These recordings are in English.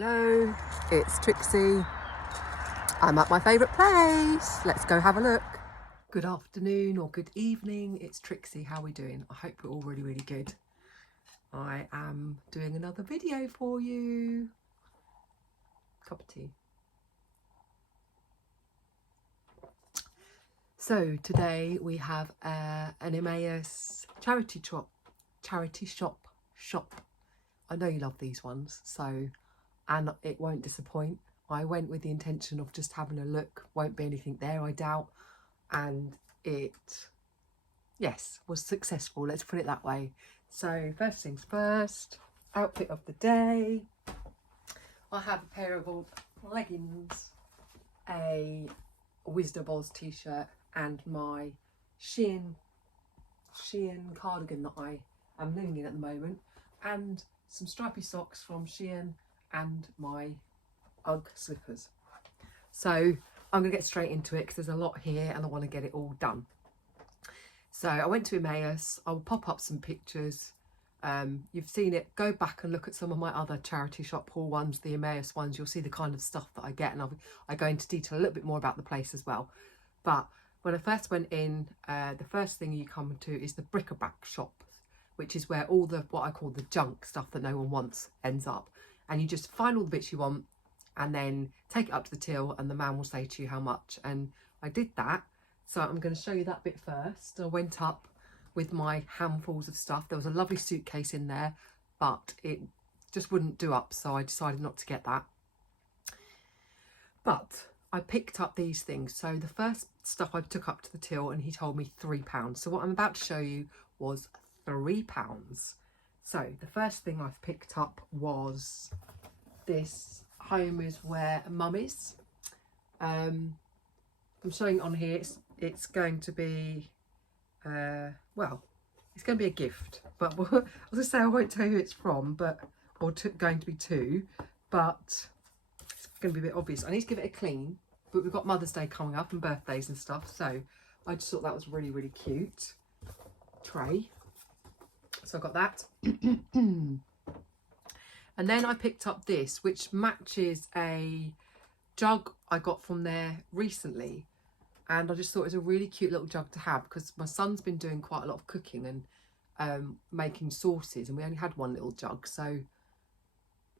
Hello, it's Trixie. I'm at my favourite place. Let's go have a look. Good afternoon or good evening. It's Trixie. How are we doing? I hope we're all really, really good. I am doing another video for you. Cup of tea. So today we have an Emmaus charity shop. I know you love these ones, and it won't disappoint. I went with the intention of just having a look. Won't be anything there, I doubt. And it, yes, was successful. Let's put it that way. So first things first, outfit of the day. I have a pair of old leggings, a Wisdom Oz t-shirt, and my Shein cardigan that I am living in at the moment, and some stripy socks from Shein, and my UGG slippers. So I'm going to get straight into it because there's a lot here and I want to get it all done. So I went to Emmaus. I'll pop up some pictures. You've seen it. Go back and look at some of my other charity shop haul ones, the Emmaus ones. You'll see the kind of stuff that I get, and I go into detail a little bit more about the place as well. But when I first went in, the first thing you come to is the bric-a-brac shop, which is where all the, what I call the junk stuff that no one wants, ends up. And you just find all the bits you want and then take it up to the till, and the man will say to you how much. And I did that. So I'm going to show you that bit first. I went up with my handfuls of stuff. There was a lovely suitcase in there, but it just wouldn't do up. So I decided not to get that. But I picked up these things. So the first stuff I took up to the till, and he told me £3. So what I'm about to show you was £3. So the first thing I've picked up was this Home is Where Mum Is. I'm showing it on here. It's going to be, well, it's going to be a gift. But I was going to say I won't tell you who it's from, but going to be two. But it's going to be a bit obvious. I need to give it a clean. But we've got Mother's Day coming up and birthdays and stuff. So I just thought that was really, really cute. Tray. So I got that. And then I picked up this, which matches a jug I got from there recently. And I just thought it was a really cute little jug to have, because my son's been doing quite a lot of cooking and making sauces, and we only had one little jug. So,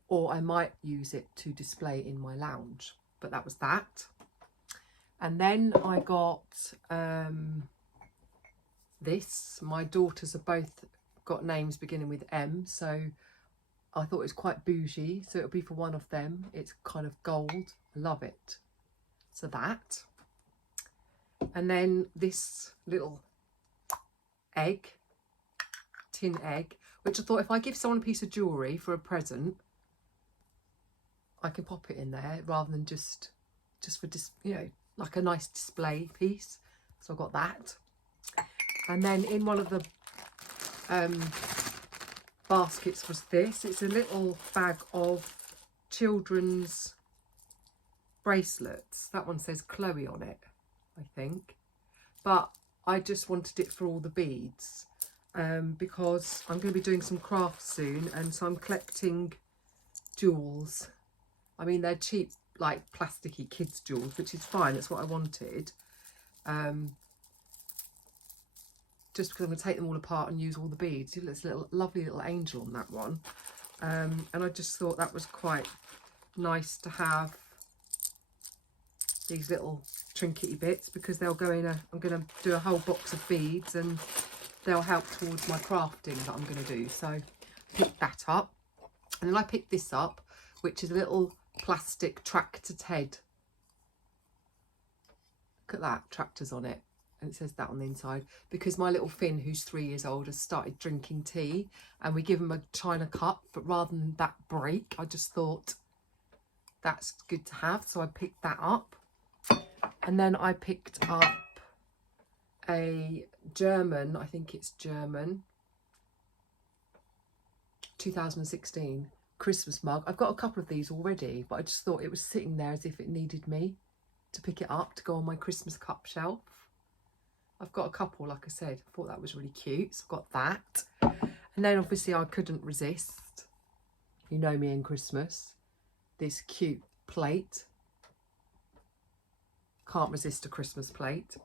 or I might use it to display in my lounge, but that was that. And then I got this. My daughters have both got names beginning with M, so I thought it was quite bougie, so it'll be for one of them. It's kind of gold. I love it. So that. And then this little egg, tin egg, which I thought if I give someone a piece of jewellery for a present, I can pop it in there rather than just for, you know, like a nice display piece. So I got that. And then in one of the baskets was this. It's a little bag of children's bracelets. That one says Chloe on it, I think. But I just wanted it for all the beads, because I'm going to be doing some crafts soon, and so I'm collecting jewels. I mean, they're cheap, like plasticky kids jewels, which is fine. That's what I wanted. Just because I'm going to take them all apart and use all the beads. There's a lovely little angel on that one. And I just thought that was quite nice to have these little trinkety bits, because they'll go in I'm going to do a whole box of beads, and they'll help towards my crafting that I'm going to do. So I picked that up. And then I picked this up, which is a little plastic tractor Ted. Look at that, tractors on it. And it says that on the inside, because my little Finn, who's 3 years old, has started drinking tea, and we give him a china cup, but rather than that break, I just thought that's good to have. So I picked that up. And then I picked up a German, I think it's German, 2016 Christmas mug. I've got a couple of these already, but I just thought it was sitting there as if it needed me to pick it up to go on my Christmas cup shelf. I've got a couple, like I said. I thought that was really cute, so I've got that. And then obviously I couldn't resist. You know me in Christmas. this cute plate. Can't resist a Christmas plate.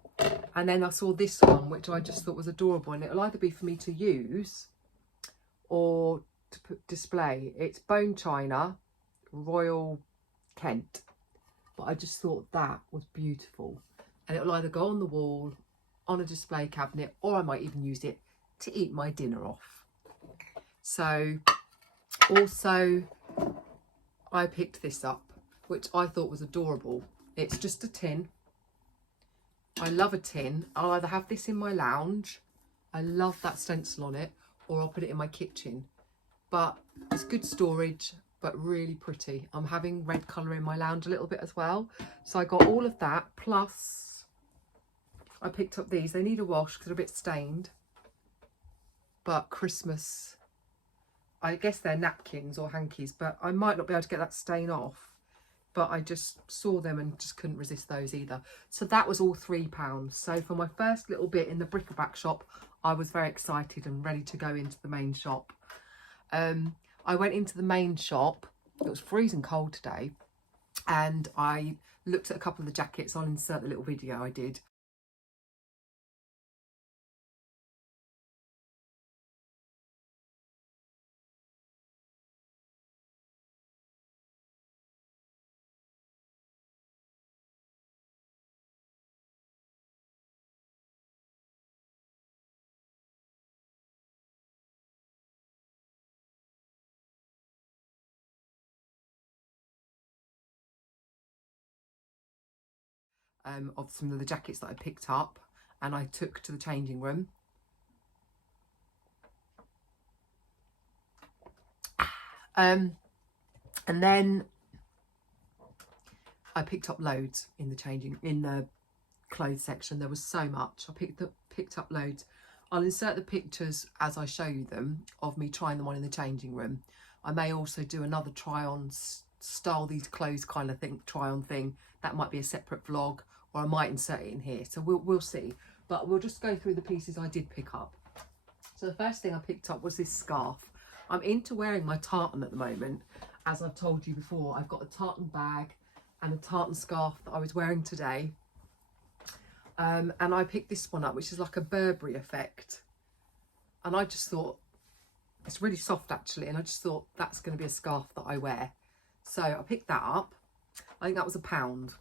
And then I saw this one, which I just thought was adorable, and it'll either be for me to use or to display. It's bone china, Royal Kent, but I just thought that was beautiful, and it'll either go on the wall, on a display cabinet, or I might even use it to eat my dinner off. So also I picked this up, which I thought was adorable. It's just a tin. I love a tin. I'll either have this in my lounge, I love that stencil on it, or I'll put it in my kitchen. But it's good storage, but really pretty. I'm having red colour in my lounge a little bit as well. So I got all of that, plus I picked up these. They need a wash because they're a bit stained. But Christmas, I guess they're napkins or hankies, but I might not be able to get that stain off. But I just saw them and just couldn't resist those either. So that was all £3. So for my first little bit in the bric-a-brac shop, I was very excited and ready to go into the main shop. I went into the main shop. It was freezing cold today, and I looked at a couple of the jackets. I'll insert the little video I did. Of some of the jackets that I picked up and I took to the changing room. And then I picked up loads in the clothes section. There was so much. I picked up loads. I'll insert the pictures as I show you them of me trying them on in the changing room. I may also do another try on, style these clothes kind of thing, try on thing. That might be a separate vlog, or I might insert it in here. So we'll see. But we'll just go through the pieces I did pick up. So the first thing I picked up was this scarf. I'm into wearing my tartan at the moment. As I've told you before, I've got a tartan bag and a tartan scarf that I was wearing today. And I picked this one up, which is like a Burberry effect. And I just thought, it's really soft actually, and I just thought that's going to be a scarf that I wear. So I picked that up. I think that was £1.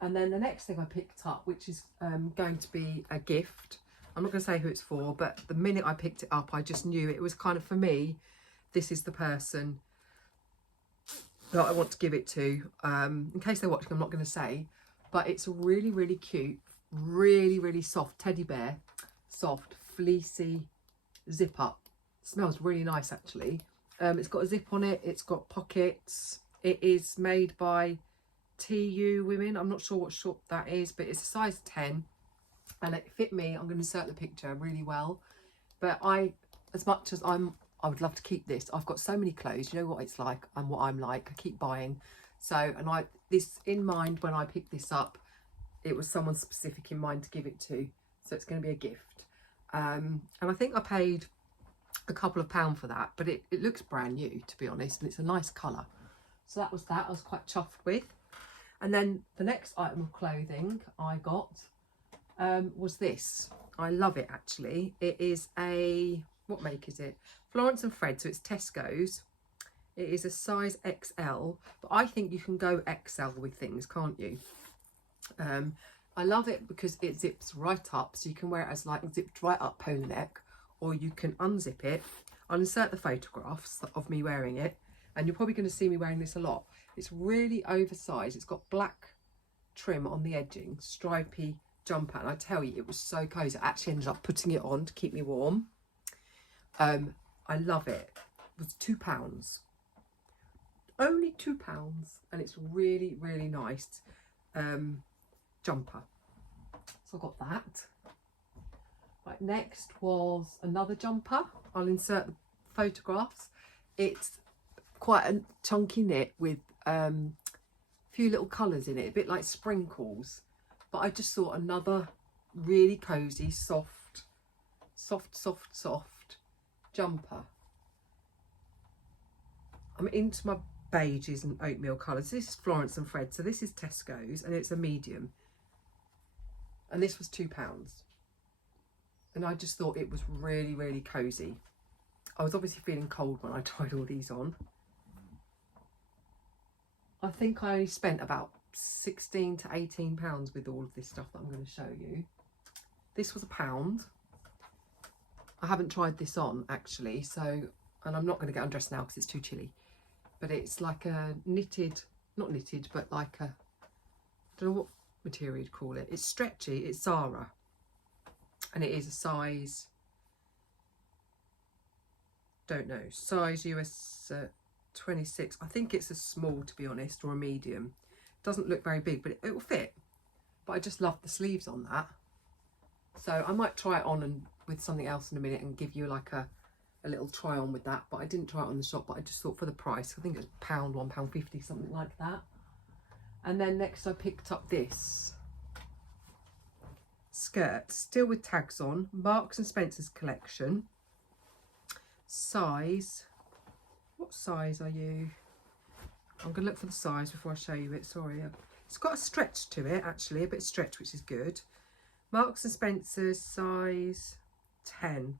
And then the next thing I picked up, which is going to be a gift. I'm not going to say who it's for, but the minute I picked it up, I just knew it was kind of, for me, this is the person that I want to give it to. In case they're watching, I'm not going to say, but it's a really, really cute, really, really soft teddy bear, soft, fleecy zip up. Smells really nice actually. It's got a zip on it, it's got pockets. It is made by TU Women. I'm not sure what shop that is, but it's a size 10 and it fit me. I'm going to insert the picture really well. But as much as I would love to keep this, I've got so many clothes, you know what it's like and what I'm like, I keep buying. So, and this in mind when I picked this up, it was someone specific in mind to give it to. So it's going to be a gift. And I think I paid a couple of pounds for that, but it looks brand new, to be honest, and it's a nice colour. So that was that. I was quite chuffed with. And then the next item of clothing I got was this. I love it actually. It is a, what make is it? Florence and Fred, so it's Tesco's. It is a size XL, but I think you can go XL with things, can't you? I love it because it zips right up, so you can wear it as like zipped right up polo neck, or you can unzip it. I'll insert the photographs of me wearing it, and you're probably going to see me wearing this a lot. It's really oversized. It's got black trim on the edging, stripy jumper, and I tell you, it was so cozy. I actually ended up putting it on to keep me warm. I love it. It was £2. Only £2, and it's really, really nice jumper. So I got that. Right, next was another jumper. I'll insert the photographs. It's quite a chunky knit with a few little colours in it, a bit like sprinkles. But I just thought another really cosy, soft jumper. I'm into my beiges and oatmeal colours. This is Florence and Fred, so this is Tesco's and it's a medium. And this was £2. And I just thought it was really, really cosy. I was obviously feeling cold when I tried all these on. I think I only spent about £16 to £18 with all of this stuff that I'm going to show you. This was £1. I haven't tried this on actually, so, and I'm not going to get undressed now because it's too chilly. But it's like a knitted, not knitted, but like a, I don't know what material you'd call it. It's stretchy, it's Zara. And it is a size, don't know, size US 26. I think it's a small, to be honest, or a medium. Doesn't look very big, but it will fit. But I just love the sleeves on that. So I might try it on and with something else in a minute and give you like a little try on with that. But I didn't try it on the shop, but I just thought for the price, I think it's £1, £1.50, something like that. And then next I picked up this skirt, still with tags on, Marks and Spencer's collection. Size, what size are you? I'm going to look for the size before I show you it, sorry. It's got a stretch to it actually, a bit of stretch, which is good. Marks and Spencer's size 10.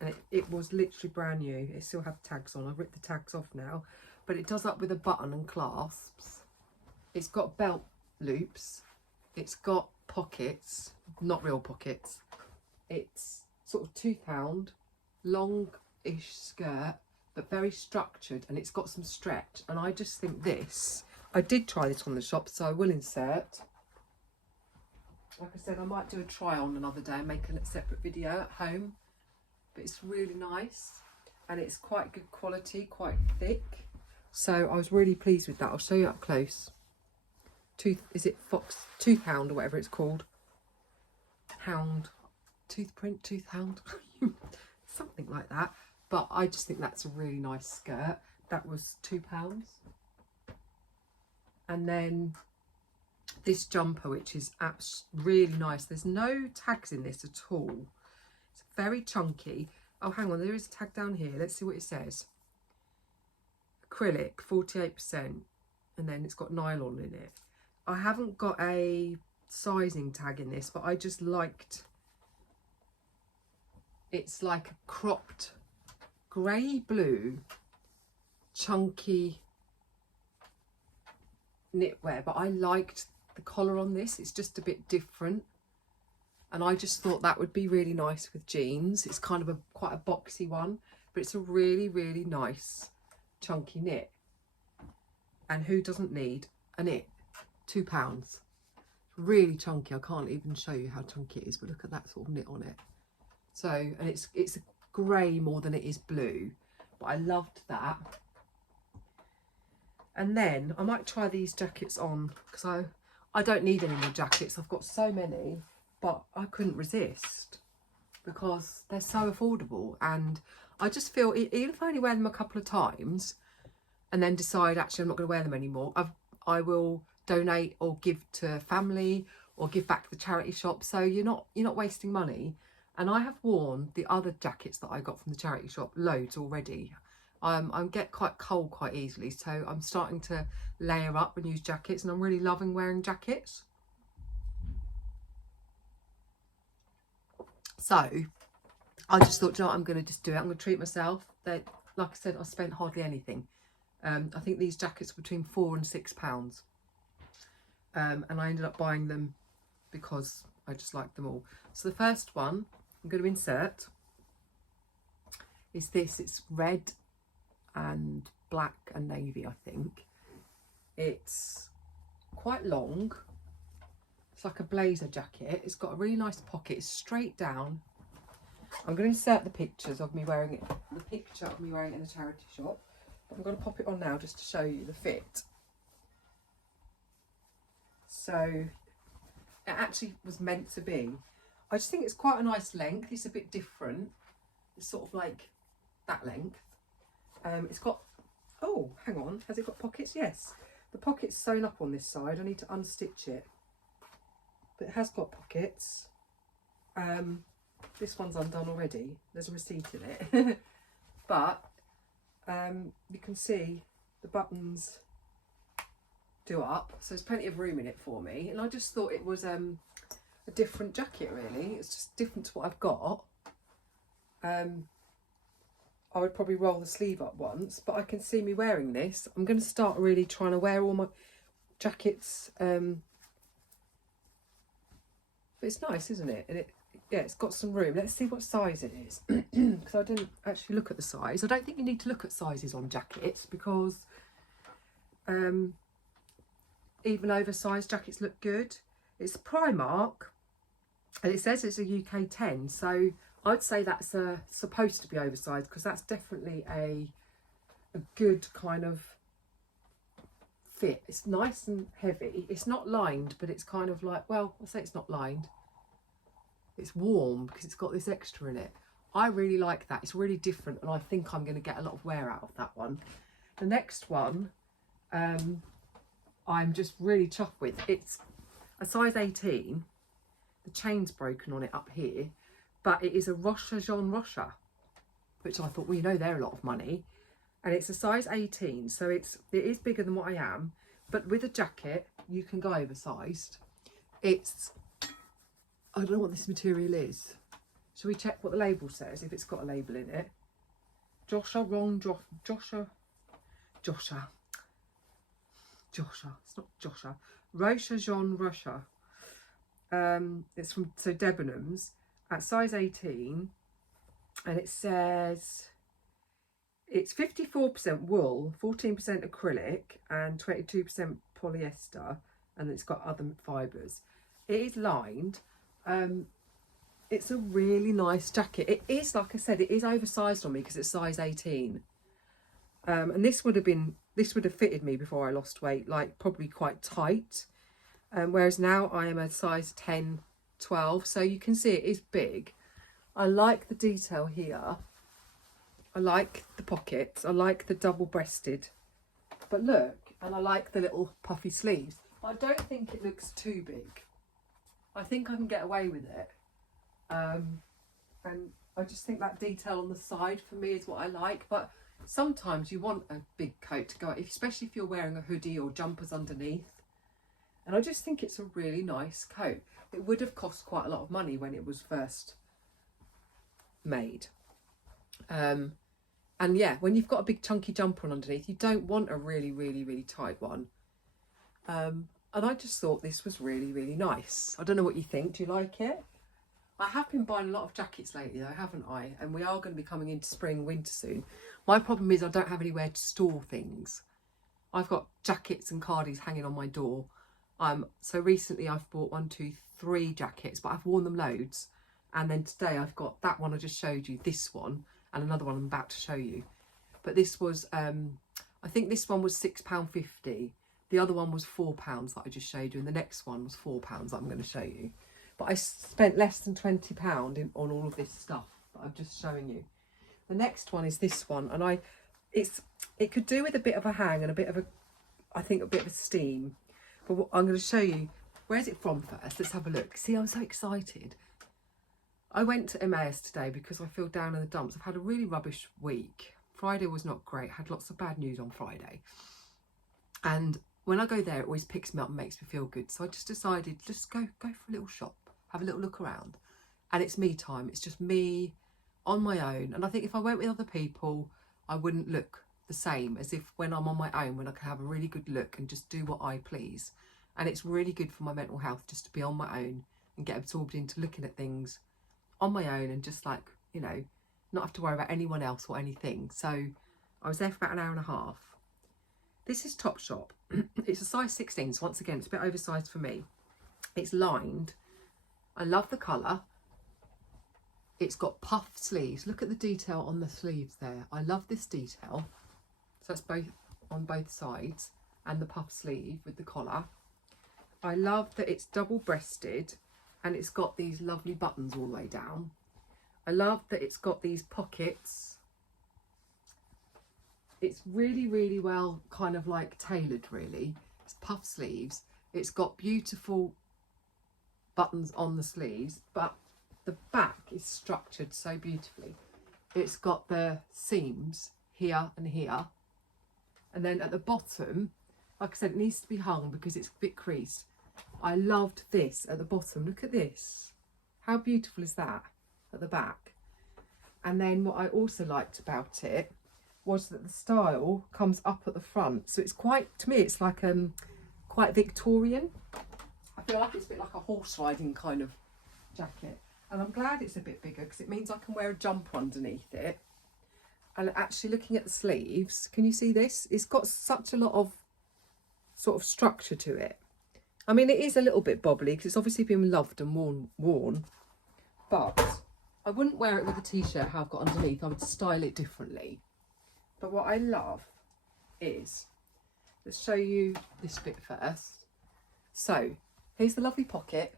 And it was literally brand new. It still had tags on. I've ripped the tags off now. But it does up with a button and clasps. It's got belt loops. It's got pockets, not real pockets. It's sort of £2, long-ish skirt, but very structured, and it's got some stretch. And I just think this, I did try this on the shop, so I will insert. Like I said, I might do a try on another day and make a separate video at home. But it's really nice, and it's quite good quality, quite thick. So I was really pleased with that. I'll show you up close. Is it Fox Toothhound or whatever it's called? Hound, toothprint, toothhound, something like that. But I just think that's a really nice skirt. That was £2. And then this jumper, which is really nice. There's no tags in this at all. It's very chunky. Oh, hang on, there is a tag down here. Let's see what it says. Acrylic, 48%. And then it's got nylon in it. I haven't got a sizing tag in this, but I just liked, it's like a cropped grey blue chunky knitwear, but I liked the collar on this. It's just a bit different, and I just thought that would be really nice with jeans. It's kind of quite a boxy one, but it's a really, really nice chunky knit. And who doesn't need a knit? £2. Really chunky. I can't even show you how chunky it is, but look at that sort of knit on it. So, and it's a grey more than it is blue, but I loved that. And then I might try these jackets on, because I don't need any more jackets. I've got so many, but I couldn't resist because they're so affordable. And I just feel, even if I only wear them a couple of times and then decide actually I'm not going to wear them anymore, I will donate or give to family or give back to the charity shop. So you're not wasting money. And I have worn the other jackets that I got from the charity shop loads already. I get quite cold quite easily, so I'm starting to layer up and use jackets, and I'm really loving wearing jackets. So I just thought, you know what, I'm going to just do it. I'm going to treat myself. Like I said, I spent hardly anything. I think these jackets were between £4 and £6. And I ended up buying them because I just liked them all. So the first one I'm going to insert is this. It's red and black and navy, I think. It's quite long. It's like a blazer jacket. It's got a really nice pocket. It's straight down. I'm going to insert the pictures of me wearing it, the picture of me wearing it in the charity shop. But I'm going to pop it on now just to show you the fit. So it actually was meant to be. I just think it's quite a nice length. It's a bit different. It's sort of like that length. It's got, oh, hang on. Has it got pockets? Yes. The pocket's sewn up on this side. I need to unstitch it. But it has got pockets. This one's undone already. There's a receipt in it. But you can see the buttons do up, so there's plenty of room in it for me. And I just thought it was a different jacket, really. It's just different to what I've got. I would probably roll the sleeve up once, but I can see me wearing this. I'm going to start really trying to wear all my jackets. But it's nice, isn't it? And yeah, it's got some room. Let's see what size it is, because I didn't actually look at the size. I don't think you need to look at sizes on jackets, because even oversized jackets look good. It's Primark, and it says it's a UK 10, so I'd say that's supposed to be oversized, because that's definitely a good kind of fit. It's nice and heavy. It's not lined, but it's kind of like, well, I'll say it's not lined. It's warm because it's got this extra in it. I really like that. It's really different, and I think I'm going to get a lot of wear out of that one. The next one, I'm just really chuffed with. It's a size 18. The chain's broken on it up here, but it is a Rocha Jean Rocha, which I thought, well, you know, they're a lot of money. And it's a size 18, so it is bigger than what I am, but with a jacket, you can go oversized. It's, I don't know what this material is. Shall we check what the label says, if it's got a label in it? Joshua, it's not Joshua. Rocha Jean Rocha. It's from, so Debenhams, at size 18, and it says it's 54% wool, 14% acrylic, and 22% polyester, and it's got other fibres. It is lined. It's a really nice jacket. It is, like I said, it is oversized on me because it's size 18. And this would have fitted me before I lost weight, like probably quite tight. Whereas now I am a size 10, 12, so you can see it is big. I like the detail here. I like the pockets. I like the double-breasted. But look, and I like the little puffy sleeves. I don't think it looks too big. I think I can get away with it. And I just think that detail on the side for me is what I like. But sometimes you want a big coat to go, especially if you're wearing a hoodie or jumpers underneath. And I just think it's a really nice coat. It would have cost quite a lot of money when it was first made. And yeah, when you've got a big chunky jumper on underneath, you don't want a really, really, really tight one. And I just thought this was really, really nice. I don't know what you think. Do you like it? I have been buying a lot of jackets lately though, haven't I? And we are going to be coming into spring, winter soon. My problem is I don't have anywhere to store things. I've got jackets and cardies hanging on my door. So recently I've bought 1, 2, 3 jackets, but I've worn them loads. And then today I've got that one I just showed you, this one, and another one I'm about to show you. But this was, I think this one was £6.50. The other one was £4 that I just showed you, and the next one was £4 that I'm going to show you. But I spent less than £20 on all of this stuff that I'm just showing you. The next one is this one, and it could do with a bit of a hang and a bit of a, I think a bit of a steam. But what I'm going to show you, where's it from first? Let's have a look. See, I'm so excited. I went to Emmaus today because I feel down in the dumps. I've had a really rubbish week. Friday was not great. Had lots of bad news on Friday. And when I go there, it always picks me up and makes me feel good. So I just decided, just go for a little shop, have a little look around. And it's me time. It's just me on my own. And I think if I went with other people, I wouldn't look the same as if when I'm on my own, when I can have a really good look and just do what I please. And it's really good for my mental health just to be on my own and get absorbed into looking at things on my own and just, like, you know, not have to worry about anyone else or anything. So I was there for about an hour and a half. This is Topshop. It's a size 16, so once again it's a bit oversized for me. It's lined. I love the colour. It's got puffed sleeves. Look at the detail on the sleeves there. I love this detail. So that's both on both sides, and the puff sleeve with the collar. I love that it's double-breasted and it's got these lovely buttons all the way down. I love that it's got these pockets. It's really, really well kind of like tailored, really. It's puff sleeves. It's got beautiful buttons on the sleeves, but the back is structured so beautifully. It's got the seams here and here, And then at the bottom, like I said, it needs to be hung because it's a bit creased. I loved this at the bottom. Look at this. How beautiful is that at the back? And then what I also liked about it was that the style comes up at the front. So it's quite, to me, it's like quite Victorian. I feel like it's a bit like a horse riding kind of jacket. And I'm glad it's a bit bigger because it means I can wear a jumper underneath it. And actually looking at the sleeves, can you see this? It's got such a lot of sort of structure to it. I mean, it is a little bit bobbly because it's obviously been loved and worn, but I wouldn't wear it with a t-shirt how I've got underneath. I would style it differently. But what I love is, let's show you this bit first. So here's the lovely pocket,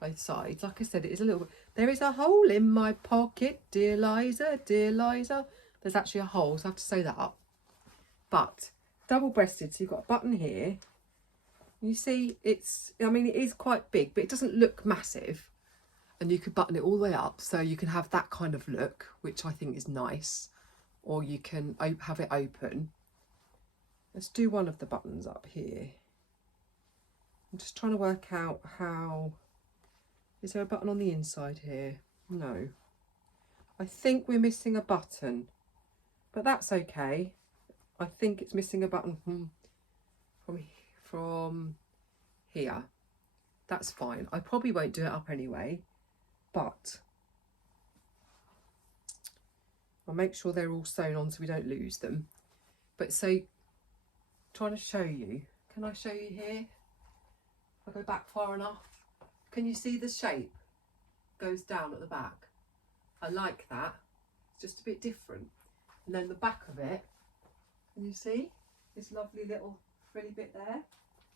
both sides. Like I said, it is a little bit, there is a hole in my pocket, dear Liza, dear Liza. There's actually a hole, so I have to sew that up. But double-breasted, so you've got a button here. You see, it's, I mean, it is quite big, but it doesn't look massive. And you could button it all the way up, so you can have that kind of look, which I think is nice. Or you can have it open. Let's do one of the buttons up here. I'm just trying to work out how... Is there a button on the inside here? No. I think we're missing a button, but that's okay. I think it's missing a button from here. That's fine. I probably won't do it up anyway, but I'll make sure they're all sewn on so we don't lose them. But so, trying to show you. Can I show you here? If I go back far enough. Can you see the shape goes down at the back? I like that. It's just a bit different. And then the back of it, can you see this lovely little frilly bit there?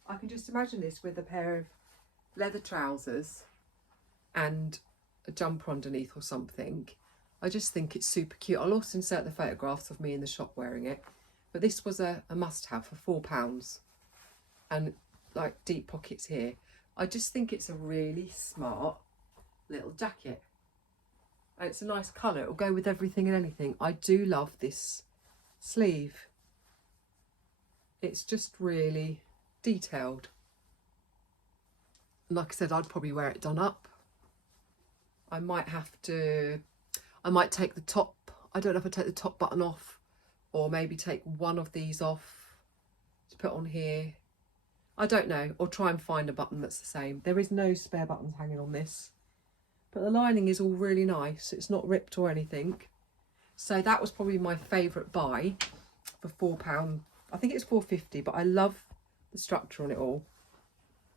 I can just imagine this with a pair of leather trousers and a jumper underneath or something. I just think it's super cute. I'll also insert the photographs of me in the shop wearing it. But this was a must-have for £4. And like deep pockets here. I just think it's a really smart little jacket. And it's a nice colour. It'll go with everything and anything. I do love this sleeve. It's just really detailed. And like I said, I'd probably wear it done up. I might take the top, I don't know if I take the top button off or maybe take one of these off to put on here. I don't know, or try and find a button that's the same. There is no spare buttons hanging on this, but the lining is all really nice. It's not ripped or anything. So that was probably my favourite buy for £4. I think it's £4.50, but I love the structure on it all.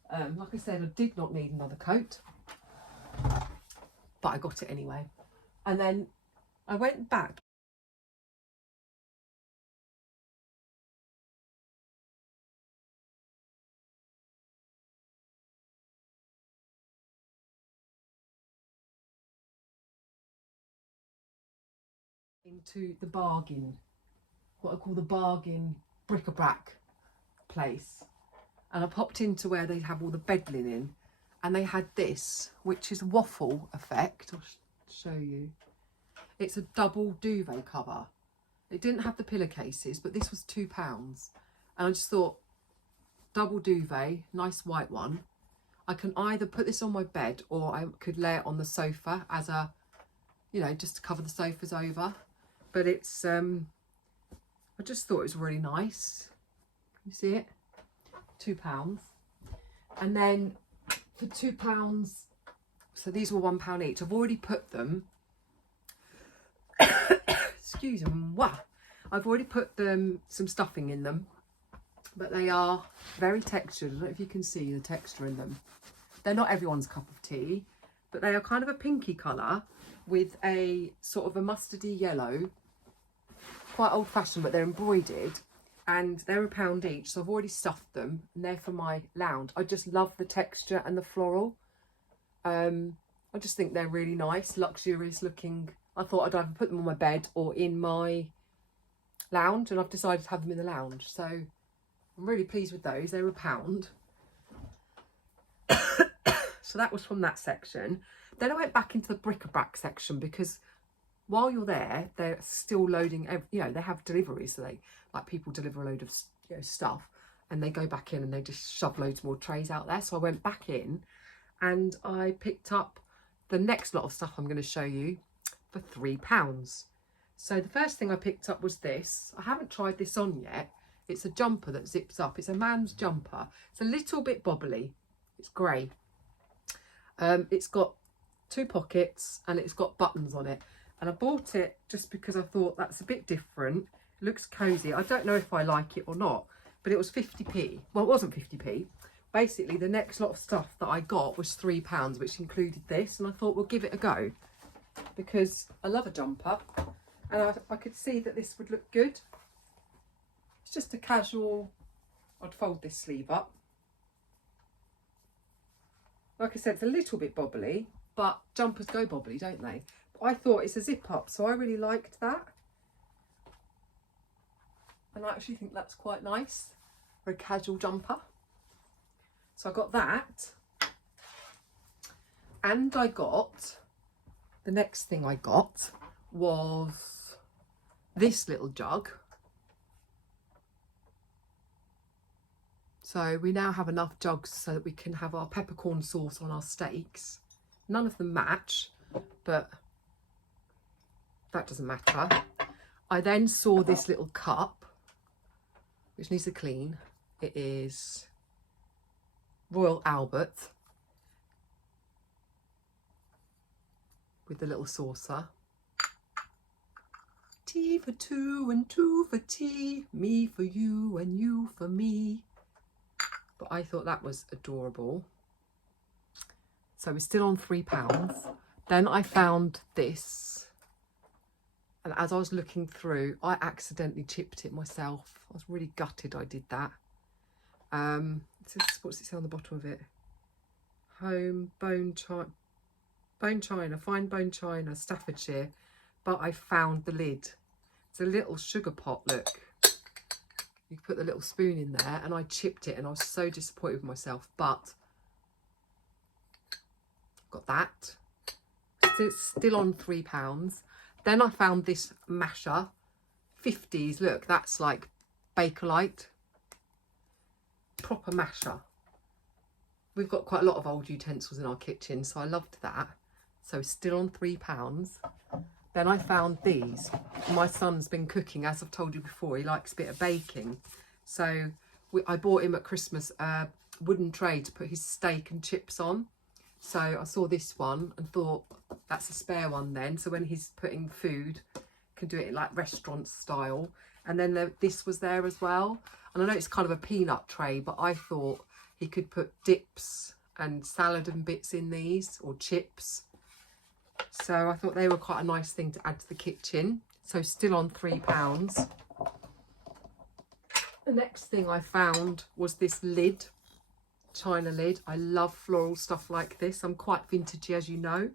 Like I said, I did not need another coat, but I got it anyway. And then I went back into the bargain, what I call the bargain bric-a-brac place, and I popped into where they have all the bed linen, and they had this, which is waffle effect. I'll show you. It's a double duvet cover. It didn't have the pillowcases, but this was £2, and I just thought, double duvet, nice white one. I can either put this on my bed or I could lay it on the sofa as a, you know, just to cover the sofas over. But it's, I just thought it was really nice. Can you see it? £2. And then for £2, so these were £1 each. I've already put them, excuse me, wow. I've already put them, some stuffing in them, but they are very textured. I don't know if you can see the texture in them. They're not everyone's cup of tea, but they are kind of a pinky colour with a sort of a mustardy yellow. Quite old fashioned, but they're embroidered and they're £1 each. So I've already stuffed them and they're for my lounge. I just love the texture and the floral. I just think they're really nice, luxurious looking. I thought I'd either put them on my bed or in my lounge, and I've decided to have them in the lounge. So I'm really pleased with those. They were £1. So that was from that section. Then I went back into the bric-a-brac section because while you're there, they're still loading, you know, they have deliveries, so they, like, people deliver a load of, you know, stuff, and they go back in and they just shove loads more trays out there. So I went back in and I picked up the next lot of stuff I'm going to show you for £3. So the first thing I picked up was this. I haven't tried this on yet. It's a jumper that zips up. It's a man's jumper. It's a little bit bobbly. It's grey. It's got 2 pockets and it's got buttons on it. And I bought it just because I thought that's a bit different. It looks cosy. I don't know if I like it or not, but it was 50p. Well, it wasn't 50p. Basically, the next lot of stuff that I got was £3, which included this. And I thought, we'll give it a go because I love a jumper. And I could see that this would look good. It's just a casual, I'd fold this sleeve up. Like I said, it's a little bit bobbly, but jumpers go bobbly, don't they? But I thought it's a zip up, so I really liked that. And I actually think that's quite nice for a casual jumper. So I got that. And I got, the next thing I got was this little jug. So we now have enough jugs so that we can have our peppercorn sauce on our steaks. None of them match, but that doesn't matter. I then saw this little cup, which needs to clean. It is Royal Albert with the little saucer. Tea for 2 and 2 for tea, me for you and you for me. But I thought that was adorable. So we're still on £3. Then I found this. And as I was looking through, I accidentally chipped it myself. I was really gutted I did that. What's it say on the bottom of it? Home, bone china, fine bone china, Staffordshire. But I found the lid. It's a little sugar pot, look. You put the little spoon in there, and I chipped it, and I was so disappointed with myself, but got that. It's still on £3. Then I found this masher, 50s. Look, that's like Bakelite, proper masher. We've got quite a lot of old utensils in our kitchen, so I loved that. So still on £3. Then I found these. My son's been cooking, as I've told you before. He likes a bit of baking. So I bought him at Christmas a wooden tray to put his steak and chips on. So I saw this one and thought, that's a spare one then. So when he's putting food, can do it like restaurant style. And then this was there as well. And I know it's kind of a peanut tray, but I thought he could put dips and salad and bits in these, or chips. So I thought they were quite a nice thing to add to the kitchen. So still on £3. The next thing I found was this lid, china lid. I love floral stuff like this. I'm quite vintagey, as you know.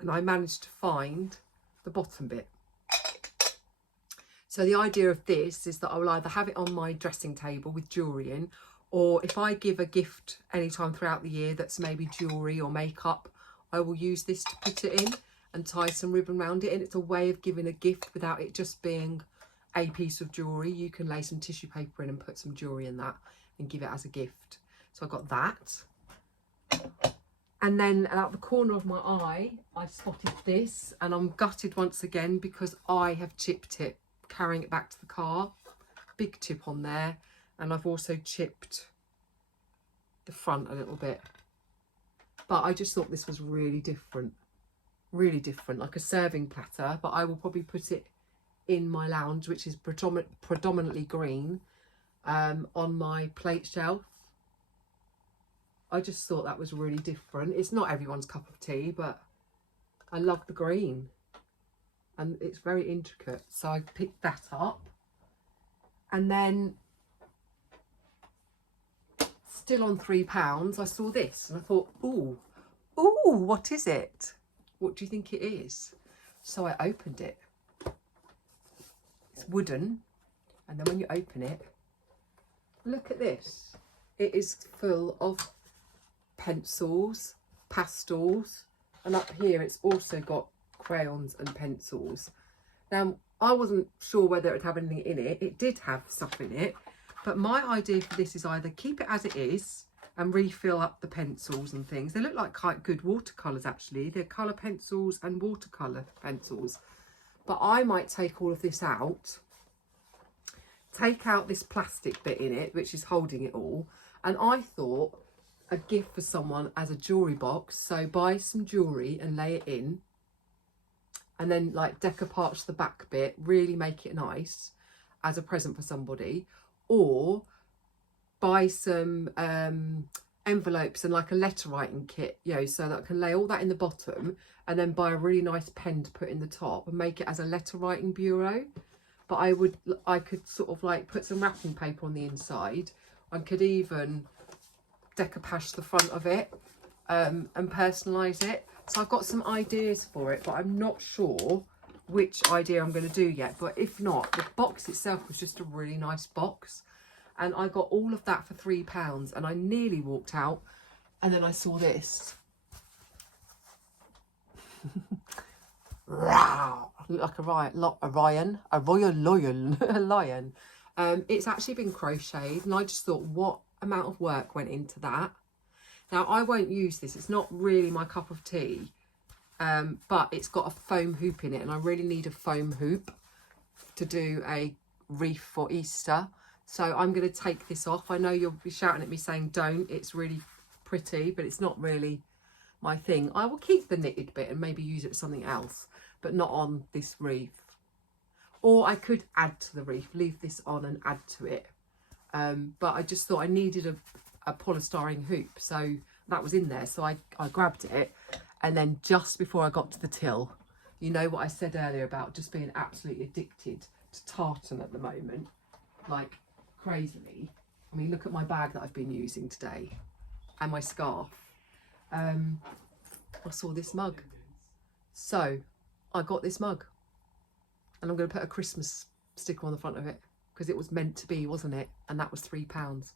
And I managed to find the bottom bit. So the idea of this is that I will either have it on my dressing table with jewellery in, or if I give a gift anytime throughout the year that's maybe jewellery or makeup, I will use this to put it in and tie some ribbon around it. And it's a way of giving a gift without it just being a piece of jewellery. You can lay some tissue paper in and put some jewellery in that and give it as a gift. So I got that. And then out the corner of my eye, I spotted this, and I'm gutted once again because I have chipped it, carrying it back to the car. Big chip on there. And I've also chipped the front a little bit. But I just thought this was really different, like a serving platter. But I will probably put it in my lounge, which is predominantly green, on my plate shelf. I just thought that was really different. It's not everyone's cup of tea, but I love the green. And it's very intricate. So I picked that up. And then, still on £3, I saw this and I thought, ooh, what is it? What do you think it is? So I opened it. It's wooden. And then when you open it, look at this. It is full of pencils, pastels, and up here it's also got crayons and pencils. Now, I wasn't sure whether it would have anything in it. It did have stuff in it, but my idea for this is either keep it as it is and refill up the pencils and things. They look like quite good watercolours actually. They're colour pencils and watercolour pencils. But I might take all of this out, take out this plastic bit in it, which is holding it all. And I thought a gift for someone as a jewellery box. So buy some jewellery and lay it in. And then like decoupage the back bit, really make it nice as a present for somebody. Or buy some envelopes and like a letter writing kit, you know, so that I can lay all that in the bottom and then buy a really nice pen to put in the top and make it as a letter writing bureau. But I could sort of like put some wrapping paper on the inside. I could even decoupage the front of it and personalise it. So I've got some ideas for it, but I'm not sure which idea I'm going to do yet. But if not, the box itself was just a really nice box. And I got all of that for £3 and I nearly walked out. And then I saw this. Like a royal lion. It's actually been crocheted and I just thought what amount of work went into that. Now I won't use this, it's not really my cup of tea, but it's got a foam hoop in it and I really need a foam hoop to do a wreath for Easter. So I'm going to take this off. I know you'll be shouting at me saying don't, it's really pretty, but it's not really my thing. I will keep the knitted bit and maybe use it for something else, but not on this wreath. Or I could add to the wreath, leave this on and add to it. But I just thought I needed a polystyrene hoop, so that was in there. So I grabbed it, and then just before I got to the till, you know what I said earlier about just being absolutely addicted to tartan at the moment, like crazily. I mean, look at my bag that I've been using today and my scarf. I saw this mug, so I got this mug and I'm going to put a Christmas sticker on the front of it because it was meant to be, wasn't it? And that was £3.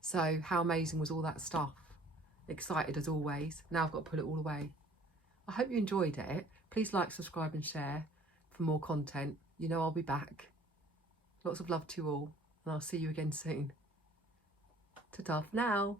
So how amazing was all that stuff? Excited as always. Now I've got to put it all away. I hope you enjoyed it. Please like, subscribe and share for more content. You know I'll be back. Lots of love to you all and I'll see you again soon. Ta-ta for now.